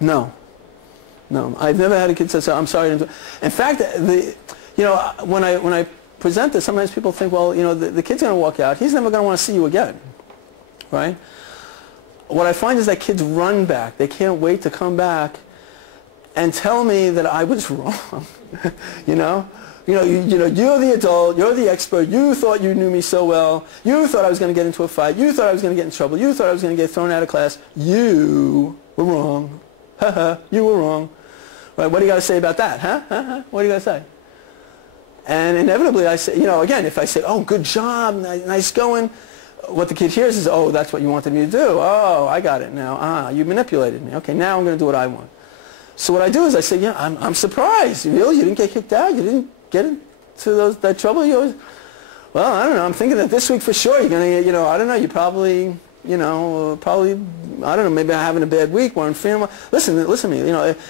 No. No. I've never had a kid say, so I'm sorry. In fact, when I present this, sometimes people think, well, the kid's going to walk out. He's never going to want to see you again. Right? What I find is that kids run back. They can't wait to come back and tell me that I was wrong. You're the adult, you're the expert, you thought you knew me so well, you thought I was going to get into a fight, you thought I was going to get in trouble, you thought I was going to get thrown out of class, you were wrong. You were wrong. Right, what do you got to say about that? What do you got to say? And inevitably I say, again, if I say, oh, good job, nice going, what the kid hears is, oh, that's what you wanted me to do. Oh, I got it now. You manipulated me. Okay, now I'm going to do what I want. So what I do is I say, yeah, I'm surprised. Really? You didn't get kicked out? You didn't get into that trouble? Well, I don't know. I'm thinking that this week for sure you're going to, I don't know, you probably, I don't know, maybe I'm having a bad week where I'm feeling well. Listen to me,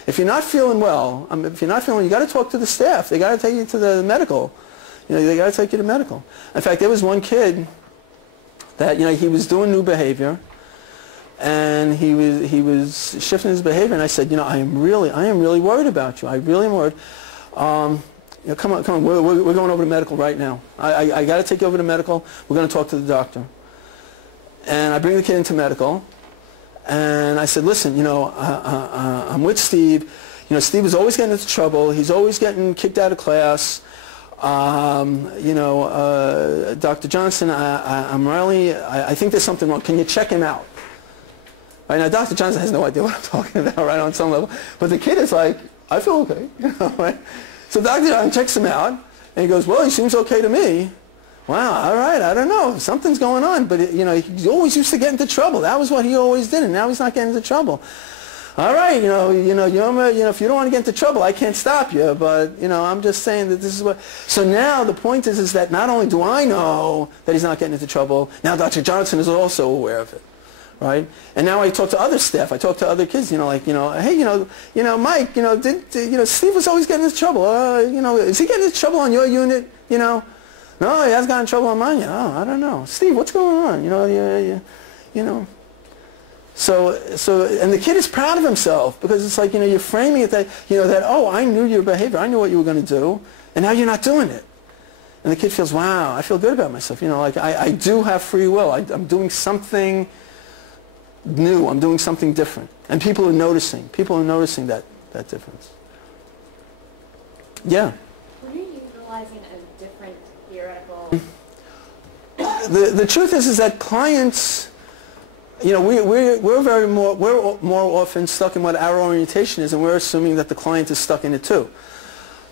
if you're not feeling well, you got to talk to the staff. They got to take you to the medical. They got to take you to medical. In fact, there was one kid that, he was doing new behavior. And he was shifting his behavior, and I said, I am really worried about you. I really am worried. Come on, we're going over to medical right now. I got to take you over to medical. We're going to talk to the doctor. And I bring the kid into medical, and I said, listen, I'm with Steve. Steve is always getting into trouble. He's always getting kicked out of class. Dr. Johnson, I think there's something wrong. Can you check him out? Right, now, Dr. Johnson has no idea what I'm talking about, right, on some level. But the kid is like, I feel okay. Right? So Dr. Johnson checks him out, and he goes, well, he seems okay to me. Wow, all right, I don't know. Something's going on. But, he always used to get into trouble. That was what he always did, and now he's not getting into trouble. All right, if you don't want to get into trouble, I can't stop you. But, I'm just saying that this is what... So now the point is that not only do I know that he's not getting into trouble, now Dr. Johnson is also aware of it. Right? And now I talk to other staff. I talk to other kids. Hey, Mike. Steve was always getting into trouble. Is he getting into trouble on your unit? No, he has gotten in trouble on mine. Oh, I don't know. Steve, what's going on? So, and the kid is proud of himself because it's like, you're framing it that, oh, I knew your behavior. I knew what you were going to do, and now you're not doing it. And the kid feels, wow, I feel good about myself. I do have free will. I'm doing something new. I'm doing something different. And people are noticing. People are noticing that difference. Yeah? Were you utilizing a different theoretical... The truth is that clients, we're more often stuck in what our orientation is, and we're assuming that the client is stuck in it too.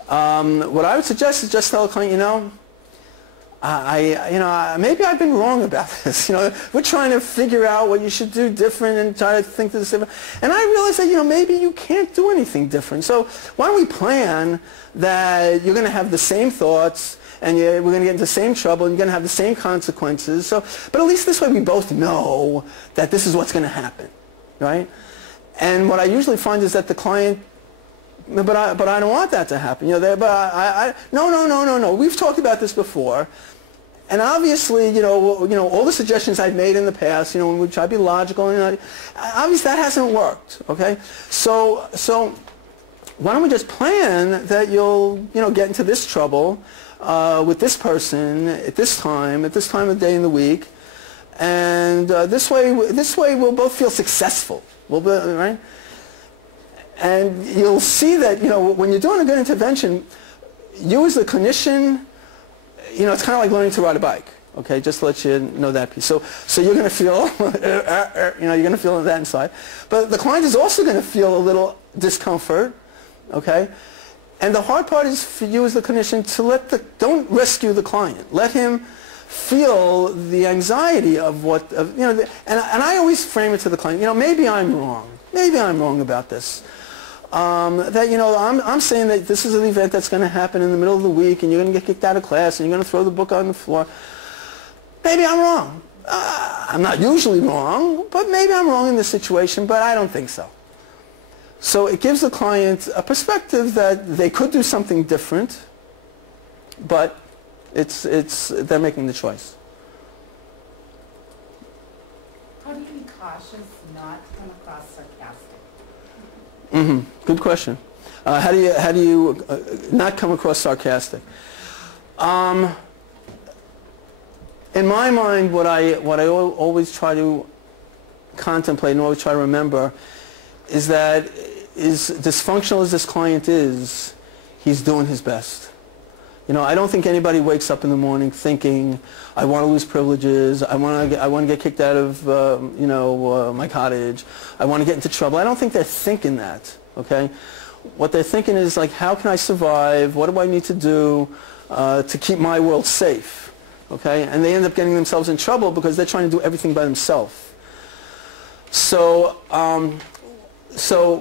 What I would suggest is just tell a client, maybe I've been wrong about this. We're trying to figure out what you should do different and try to think this different. And I realize that, maybe you can't do anything different. So why don't we plan that you're going to have the same thoughts and we're going to get into the same trouble and you're going to have the same consequences. So, but at least this way we both know that this is what's going to happen, right? And what I usually find is that the client, but I don't want that to happen. No. We've talked about this before, and obviously, all the suggestions I've made in the past, we try to be logical, and obviously that hasn't worked. Okay, so why don't we just plan that you'll, get into this trouble with this person at this time of the day in the week, and this way we'll both feel successful. Right? And you'll see that, when you're doing a good intervention, you as the clinician, it's kind of like learning to ride a bike, okay, just to let you know that piece. So you're going to feel, you're going to feel that inside. But the client is also going to feel a little discomfort, okay? And the hard part is for you as the clinician to don't rescue the client. Let him feel the anxiety of and I always frame it to the client, maybe I'm wrong. Maybe I'm wrong about this. I'm saying that this is an event that's going to happen in the middle of the week and you're going to get kicked out of class and you're going to throw the book on the floor. Maybe I'm wrong. I'm not usually wrong, but maybe I'm wrong in this situation, but I don't think so. So it gives the client a perspective that they could do something different, but they're making the choice. How do you be cautious not to come across sarcastic? Good question. How do you not come across sarcastic? In my mind, what I always try to contemplate and always try to remember is that, as dysfunctional as this client is, he's doing his best. You know, I don't think anybody wakes up in the morning thinking, I want to lose privileges, I want to get kicked out of my cottage, I want to get into trouble. I don't think they're thinking that. Okay, what they're thinking is like, how can I survive? What do I need to do to keep my world safe? Okay, and they end up getting themselves in trouble because they're trying to do everything by themselves. So,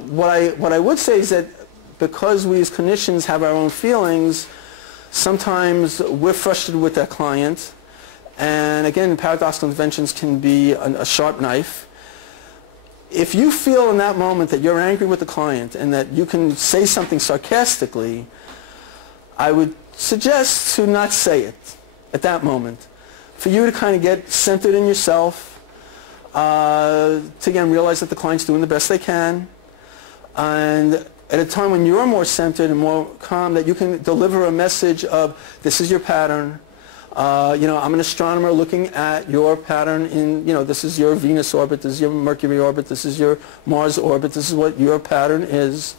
what I would say is that because we as clinicians have our own feelings, sometimes we're frustrated with that client, and again, paradoxical interventions can be a sharp knife. If you feel in that moment that you're angry with the client and that you can say something sarcastically, I would suggest to not say it at that moment. For you to kind of get centered in yourself, to again realize that the client's doing the best they can, and at a time when you're more centered and more calm, that you can deliver a message of, this is your pattern. I'm an astronomer looking at your pattern in, this is your Venus orbit, this is your Mercury orbit, this is your Mars orbit, this is what your pattern is.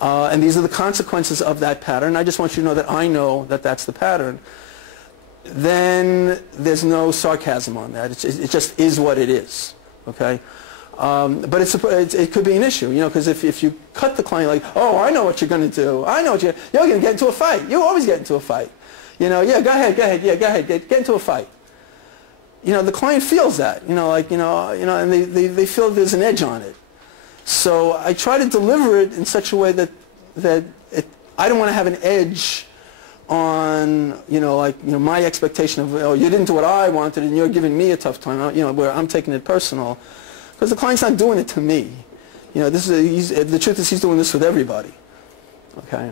And these are the consequences of that pattern. I just want you to know that I know that that's the pattern. Then there's no sarcasm on that. It just is what it is. Okay? But it could be an issue, because if you cut the client like, oh, I know what you're going to do. I know what you're going to get into a fight. You always get into a fight. Yeah, go ahead, yeah, go ahead, get into a fight. The client feels that, and they feel there's an edge on it. So I try to deliver it in such a way that I don't want to have an edge on, my expectation of, oh, you didn't do what I wanted and you're giving me a tough time, where I'm taking it personal. Because the client's not doing it to me. The truth is he's doing this with everybody. Okay.